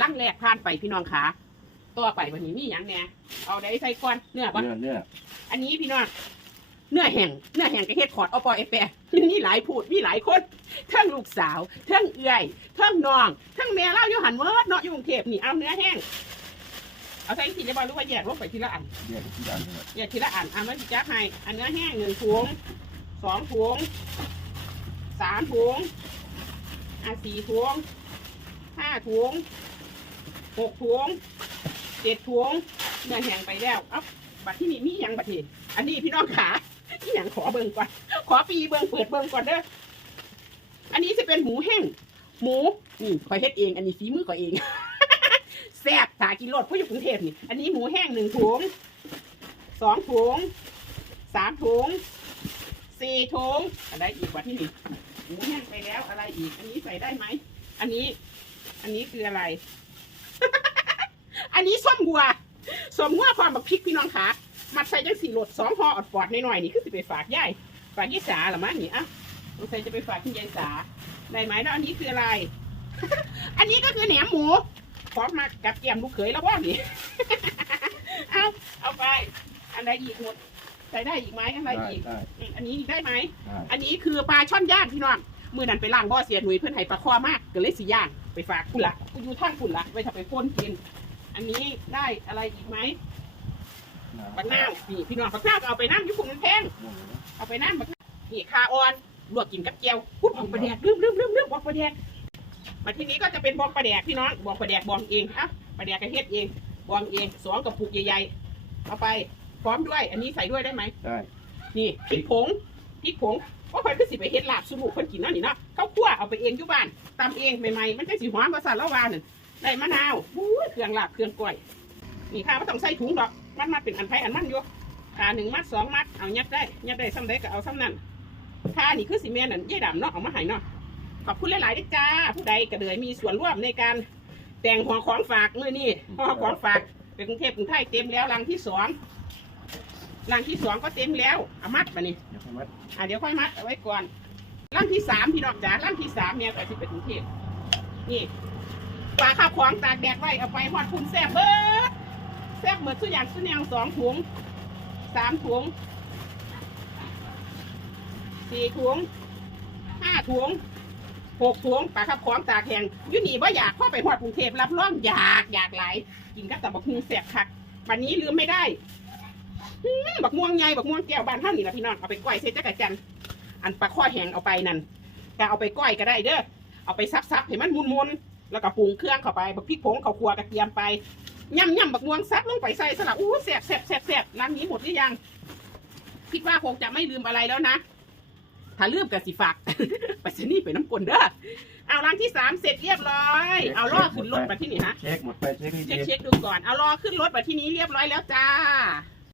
ลังแรกผ่านไปพี่น้องขาต่อไปวันนี้มีอย่างแหน่เอาได้ใส่ก่อนเนื้อปะเนื้อเนื้ออันนี้พี่น้องเนื้อแห้งเนื้อแห้งกระเฮ็ดขอดเอาปอเอแปะมีหลายพูดมีหลายคนเทั้งลูกสาวเทั้งเอื้อยเทั้งน้องเทั้งแม่เล่าอยู่หันเมิดเนาะอยู่กรุงเทพนี่เอาเนื้อแห้งเอาใส่ทีละบอลหรือว่าแยกลงไปทีละอันเรียกที่ดันเลยแยกทีละอันอันนั้นจะให้อันเนื้อแห้งหนึ่งถุงสองถุงสามถุงอะสี่ถุงห้าถุง หกถุงเจ็ดถุงเนื้อแห้งไปแล้วเอ้าบัดที่นี่มีหยังบัดทีอันนี้พี่น้องขาที่หยังขอเบิ่งก่อน ขอปีเบิ่งเปิดเบิ่งก่อนเด้ออันนี้จะเป็นหมูแห้งหมูนี่คอยเฮ็ดเอง อันนี้ฝีมือขอยเองแซ่บถากินรสผู้อยู่กรุงเทพนี่อันนี้หมูแห้งหนึ่งถุงสองถุงสามถุงสี่ถุงอะไรอีกวะที่นี่หมูแห้งไปแล้วอะไรอีก อันนี้ใส่ได้ไหม อันนี้ อันนี้คืออะไร นนี้ส้มบัวส้มบัวความบักพริกพี่น้องขามัดใส่จังสี่รถสองห่ออดปอดหน่อยๆนี่คือสิไปฝากยายฝากยี่สาหรือมั้งนี่อะสงสัยจะไปฝากคุณยายสาได้ไหมแล้วอันนี้คืออะไร อันนี้ก็คือแหนมหมูพร้อมมากับเกียมลูกเขยแล้วว่านี่เอาเอาไป อันใดอีกหมดใส่ได้อีกไหมอะไรได้อีกได้อืมอันนี้ได้ไหมได้อันนี้คือปลาช่อนย่างพี่น้องมือนั้นไปล่างบ่อเสียหนุ่ยเพื่อนให้ปลาคอมากก็เลยสิย่างไปฝากคุณละกูอยู่ท่านคุณละไว้ถ้าไปป้นกิน อันนี้ได้อะไรอีกไหมปักน้ำนี่พี่น้องปักน้ำก็เอาไปน้ำยุคมันแพงเอาไปน้ำปักน้ำนี่คาออนลวกกินกับเจียวปุ๊บบอกปลาแดกลืมลืมลืมลืมบอกปลาแดกมาทีนี้ก็จะเป็นบอกปลาแดกพี่น้องบอกปลาแดกบองเองอะปลาแดกกระเฮ็ดเองบองเองสองกระปุกใหญ่ๆเอาไปพร้อมด้วย อันนี้ใส่ด้วยได้ไหมได้นี่พริกผงพริกผงว่าเพิ่นก็สิไปเฮ็ดลาบสุบุเพิ่นกินเนั่นนี่เนาะข้าวคั่วเอาไปเองอยู่บ้านตำเองใหม่ๆมันจะสิหอมภาษาละวานั่น ได้มะนาวอู้ยเครื่องลาบเครื่องก้อยนี่ค่ะไม่ต้องใส่ถุงดอก มันมาเป็นอันไผอันมันอยู่ขาหนึ่งมัดสองมัดเอายัดได้ยัดได้ซ้ำได้ก็เอาซ้ำนั่นค่านี่คือสิแม่นั่นยายดำเนาะเอามาให้เนาะขอบคุณหลายๆด้วยจ้า ผู้ใดก็เลยมีส่วนร่วมในการแต่งห่อของฝากมื้อนี้ห่อของฝากไปกรุงเทพกรุงไทยเต็มแล้วรังที่สองรังที่สองก็เต็มแล้วเอามัดมานี่เดี๋ยวให้มัดอะเดี๋ยวค่อยมัดเอาไว้ก่อนร่างที่สามพี่น้องจ๋าร่างที่สามเนี่ยก็ที่เป็นกรุงเทพนี่ ปลาข้าวของตากแดดไว้เอาไปหอดคุณแซ่บเบิดแซ่บเหมือนสุอย่างสุแนงสองถุงสามถุงสี่ถุงห้าถุงหกถุงปลาข้าวของตากแห้งยูนี่ว่าอยากเข้าไปหอดกรุงเทพรับรองอยากอยากหลายกินกับแต่บักฮุงแซ่บคักวันนี้ลืมไม่ได้บักม่วงใหญ่บักม่วงแก้วบานเท่านี่ละพี่น้องเอาไปก้อยเสร็จจักรจันอันปลาข้อแห้งเอาไปนั่นก็เอาไปก้อยก็ได้เด้อเอาไปซับๆให้มันมุนๆ แล้วก็ปรุงเครื่องเข้าไปบักพริกผงข้าวคั่วกระเทียมไปย่ำย่ำบักม่วงซับลงไปใส่สลัดอู้แซ่บแซ่บแซ่บแซ่บร้านนี้หมดหรือยัง คิดว่าคงจะไม่ลืมอะไรแล้วนะ ถ้าลืมกับสิฝากไปสนี่ไปน้ำกลนเด้อเอาร้านที่สามเสร็จเรียบร้อย เอาล่อขึ้นรถมาที่นี่ฮะเช็คหมดไปเช็คให้เช็คดีเช็คดูก่อนเอารอขึ้นรถมาที่นี้เรียบร้อยแล้วจ้า